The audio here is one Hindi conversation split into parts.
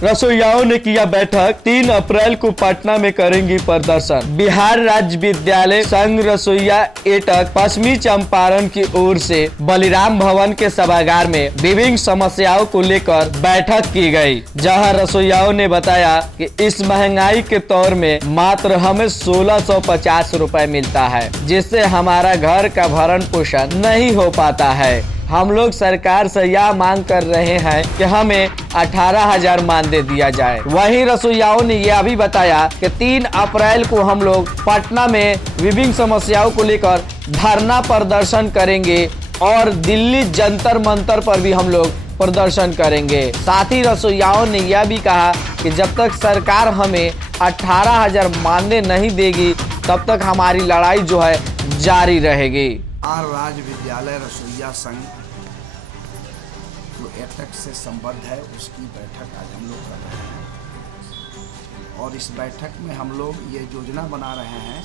रसोइयाओं ने किया बैठक, 3 अप्रैल को पटना में करेंगी प्रदर्शन। बिहार राज्य विद्यालय संघ रसोइया एटक पश्चिमी चंपारण की ओर से बलिराम भवन के सभागार में विभिन्न समस्याओं को लेकर बैठक की गई, जहां रसोइयाओं ने बताया कि इस महंगाई के दौर में मात्र हमें 1650 रुपए मिलता है, जिससे हमारा घर का भरण पोषण नहीं हो पाता है। हम लोग सरकार से यह मांग कर रहे हैं कि हमें 18,000 मानदेय दिया जाए। वहीं रसोइयाओं ने यह भी बताया कि 3 अप्रैल को हम लोग पटना में विभिन्न समस्याओं को लेकर धरना प्रदर्शन करेंगे और दिल्ली जंतर मंतर पर भी हम लोग प्रदर्शन करेंगे। साथ ही रसोइयाओं ने यह भी कहा कि जब तक सरकार हमें 18,000 मानदेय नहीं देगी तब तक हमारी लड़ाई जो है जारी रहेगी। राज्य विद्यालय रसोइया संघ जो एटक से संबद्ध है उसकी बैठक आज हम लोग कर रहे हैं और इस बैठक में हम लोग ये योजना बना रहे हैं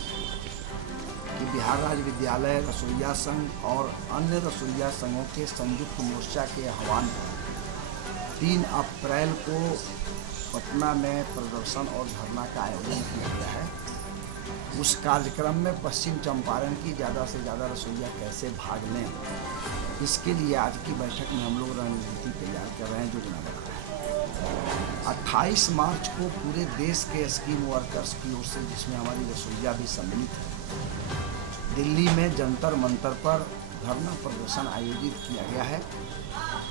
कि बिहार राज्य विद्यालय रसोइया संघ और अन्य रसोइया संघों के संयुक्त मोर्चा के आह्वान पर 3 अप्रैल को पटना में प्रदर्शन और धरना का आयोजन किया गया है। उस कार्यक्रम में पश्चिम चंपारण की ज़्यादा से ज़्यादा रसोइया कैसे भाग लें, इसके लिए आज की बैठक में हम लोग रणनीति तैयार कर रहे हैं, योजना बना रहे हैं। 28 मार्च को पूरे देश के स्कीम वर्कर्स की ओर से, जिसमें हमारी रसोइया भी सम्मिलित है, दिल्ली में जंतर मंतर पर धरना प्रदर्शन आयोजित किया गया है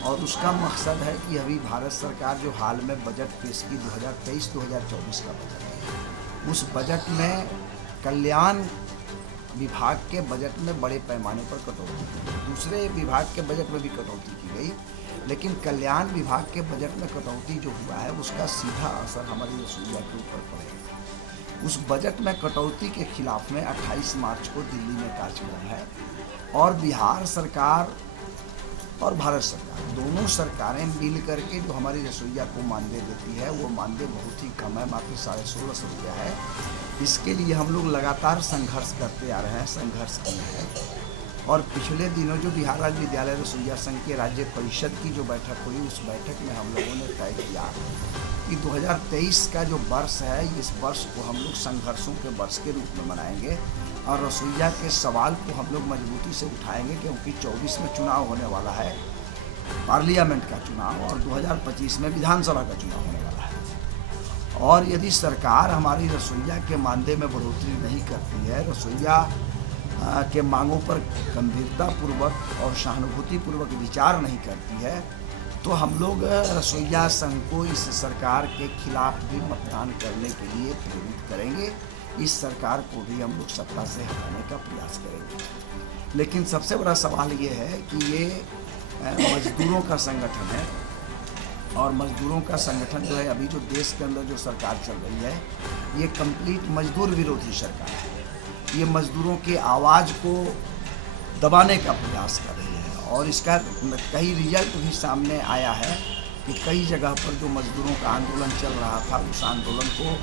और उसका मकसद है कि अभी भारत सरकार जो हाल में बजट पेश की 2023-2024 का बजट है, उस बजट में कल्याण विभाग के बजट में बड़े पैमाने पर कटौती की गई। दूसरे विभाग के बजट में भी कटौती की गई, लेकिन कल्याण विभाग के बजट में कटौती जो हुआ है उसका सीधा असर हमारी रसोइया के ऊपर पड़ेगा। उस बजट में कटौती के खिलाफ में 28 मार्च को दिल्ली में कार्यक्रम है और बिहार सरकार और भारत सरकार दोनों सरकारें मिल करके जो हमारी रसोइया को मानदेय देती है वो मानदेय बहुत ही कम है, मात्र 1650 रुपया है। इसके लिए हम लोग लगातार संघर्ष करते आ रहे हैं, संघर्ष किए हैं और पिछले दिनों जो बिहार राज्य विद्यालय रसोइया संघ के राज्य परिषद की जो बैठक हुई, उस बैठक में हम लोगों ने तय किया कि 2023 का जो वर्ष है, इस वर्ष को हम लोग संघर्षों के वर्ष के रूप में मनाएंगे और रसोइया के सवाल को हम लोग मजबूती से उठाएंगे, क्योंकि 24 में चुनाव होने वाला है, पार्लियामेंट का चुनाव, और 2025 में विधानसभा का चुनाव होने वाला है। और यदि सरकार हमारी रसोइया के मानदेय में बढ़ोतरी नहीं करती है, रसोइया के मांगों पर गंभीरतापूर्वक और सहानुभूतिपूर्वक विचार नहीं करती है, तो हम लोग रसोइया संघ को इस सरकार के खिलाफ भी मतदान करने के लिए प्रेरित करेंगे। इस सरकार को भी हम लोग सत्ता से हटाने का प्रयास करेंगे। लेकिन सबसे बड़ा सवाल ये है कि ये मजदूरों का संगठन है और मजदूरों का संगठन जो है, अभी जो देश के अंदर जो सरकार चल रही है, ये कंप्लीट मजदूर विरोधी सरकार है। ये मजदूरों की आवाज़ को दबाने का प्रयास कर रही है और इसका कई रिजल्ट भी सामने आया है कि कई जगह पर जो मजदूरों का आंदोलन चल रहा था, उस आंदोलन को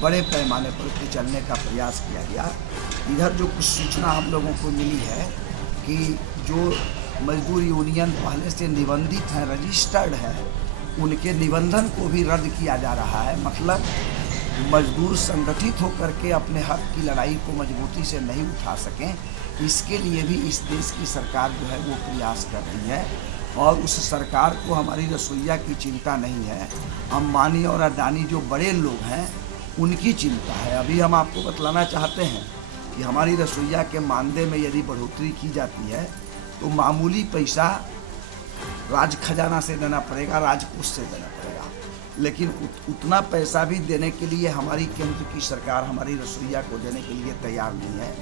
बड़े पैमाने पर कुचलने का प्रयास किया गया। इधर जो कुछ सूचना हम लोगों को मिली है कि जो मजदूर यूनियन पहले से निबंधित हैं, रजिस्टर्ड है, उनके निबंधन को भी रद्द किया जा रहा है। मतलब मजदूर संगठित होकर के अपने हक की लड़ाई को मजबूती से नहीं उठा सकें, इसके लिए भी इस देश की सरकार जो है वो प्रयास कर रही है और उस सरकार को हमारी रसोइया की चिंता नहीं है। अंबानी और अडानी जो बड़े लोग हैं उनकी चिंता है। अभी हम आपको बतलाना चाहते हैं कि हमारी रसोइया के मानदेय में यदि बढ़ोतरी की जाती है तो मामूली पैसा राज खजाना से देना पड़ेगा, राजकोष से देना पड़ेगा, लेकिन उतना पैसा भी देने के लिए हमारी केंद्र की सरकार हमारी रसोइया को देने के लिए तैयार नहीं है।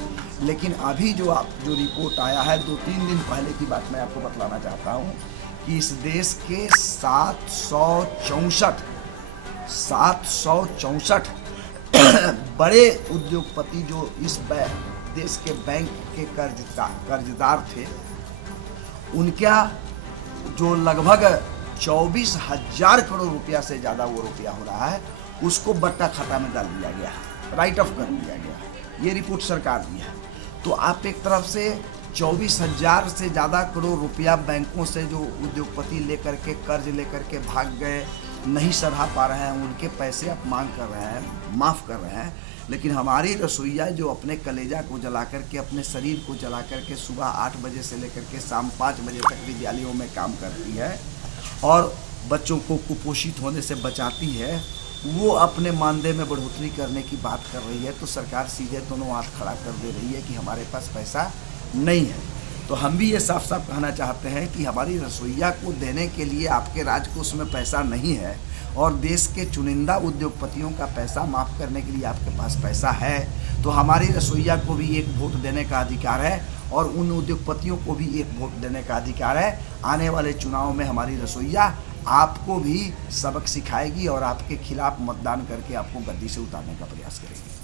लेकिन अभी जो रिपोर्ट आया है, 2-3 दिन पहले की बात मैं आपको बतलाना चाहता हूँ कि इस देश के 764 बड़े उद्योगपति जो इस देश के बैंक के कर्जदार थे, उनका जो लगभग 24,000 करोड़ रुपया से ज़्यादा वो रुपया हो रहा है, उसको बट्टा खाता में डाल दिया गया है, राइट ऑफ कर दिया गया। ये रिपोर्ट सरकार दी है। तो आप एक तरफ से 24,000 से ज़्यादा करोड़ रुपया बैंकों से जो उद्योगपति लेकर के कर्ज लेकर के भाग गए नहीं सधा पा रहे हैं, उनके पैसे आप मांग कर रहे हैं, माफ़ कर रहे हैं, लेकिन हमारी रसोइया जो अपने कलेजा को जला करके, अपने शरीर को जला करके सुबह 8 बजे से लेकर के शाम 5 बजे तक विद्यालयों में काम करती है और बच्चों को कुपोषित होने से बचाती है, वो अपने मानदेय में बढ़ोतरी करने की बात कर रही है, तो सरकार सीधे दोनों हाथ खड़ा कर दे रही है कि हमारे पास पैसा नहीं है। तो हम भी ये साफ साफ कहना चाहते हैं कि हमारी रसोइया को देने के लिए आपके राजकोष में पैसा नहीं है और देश के चुनिंदा उद्योगपतियों का पैसा माफ़ करने के लिए आपके पास पैसा है, तो हमारी रसोइया को भी एक वोट देने का अधिकार है और उन उद्योगपतियों को भी एक वोट देने का अधिकार है। आने वाले चुनाव में हमारी रसोइया आपको भी सबक सिखाएगी और आपके खिलाफ मतदान करके आपको गद्दी से उतारने का प्रयास करेगी।